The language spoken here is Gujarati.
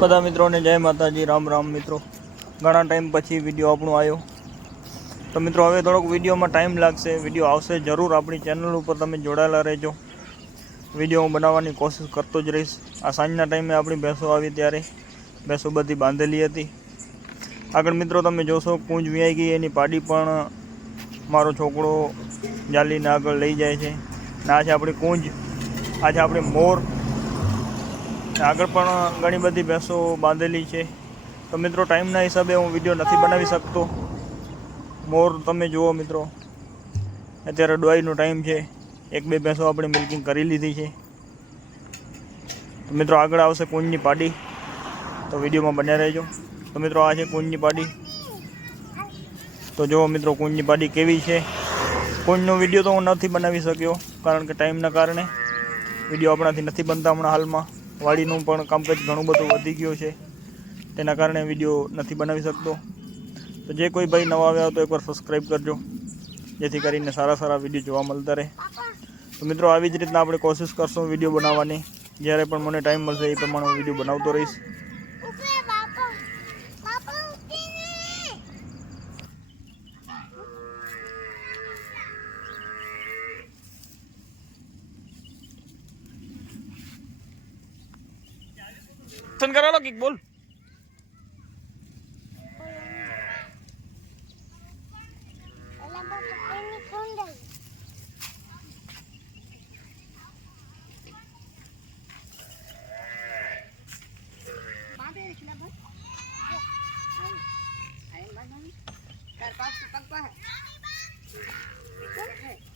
બધા મિત્રોને જય માતાજી, રામ રામ મિત્રો. ઘણા ટાઈમ પછી વીડિયો આપણો આવ્યો. તો મિત્રો, હવે થોડોક વિડીયોમાં ટાઈમ લાગશે. વીડિયો આવશે જરૂર. આપણી ચેનલ ઉપર તમે જોડાયેલા રહેજો. વીડિયો હું બનાવવાની કોશિશ કરતો જ રહીશ. આ સાંજના ટાઈમે આપણી ભેંસો આવી ત્યારે ભેંસો બધી બાંધેલી હતી. આગળ મિત્રો, તમે જોશો, કુંજ વ્યાઈ ગઈ. એની પાડી પણ મારો છોકરો જાલીને આગળ લઈ જાય છે. ને આ છે આપણી કુંજ. આ છે આપણી મોર. આગળ પણ ઘણી બધી ભેંસો બાંધેલી છે. તો મિત્રો, ટાઈમના હિસાબે હું વીડિયો નથી બનાવી શકતો. મોર તમે જુઓ મિત્રો. અત્યારે ડોઈનો ટાઈમ છે. એક બે ભેંસો આપણે મિલ્કિંગ કરી લીધી છે. તો મિત્રો, આગળ આવશે કુંજની પાડી. તો વિડીયોમાં બન્યા રહેજો. તો મિત્રો, આ છે કુંજની પાડી. તો જુઓ મિત્રો, કુંજની પાડી કેવી છે. કુંજનો વીડિયો તો હું નથી બનાવી શક્યો, કારણ કે ટાઈમના કારણે વીડિયો આપણાથી નથી બનતા હમણાં હાલમાં. વાડીનું પણ કામકાજ ઘણું બધું વધી ગયું છે. તેના કારણે વીડિયો નથી બનાવી શકતો. તો જે કોઈ ભાઈ નવા આવ્યા તો એકવાર સબસ્ક્રાઈબ કરજો. જેથી કરીને સારા સારા વીડિયો જોવા મળતા રહે. તો મિત્રો, આવી જ રીતના આપણે કોશિશ કરશું વીડિયો બનાવવાની. જ્યારે પણ મને ટાઈમ મળશે એ પ્રમાણે હું વીડિયો બનાવતો રહીશ. પથ્થન કરાલો કીક બોલ Thank you.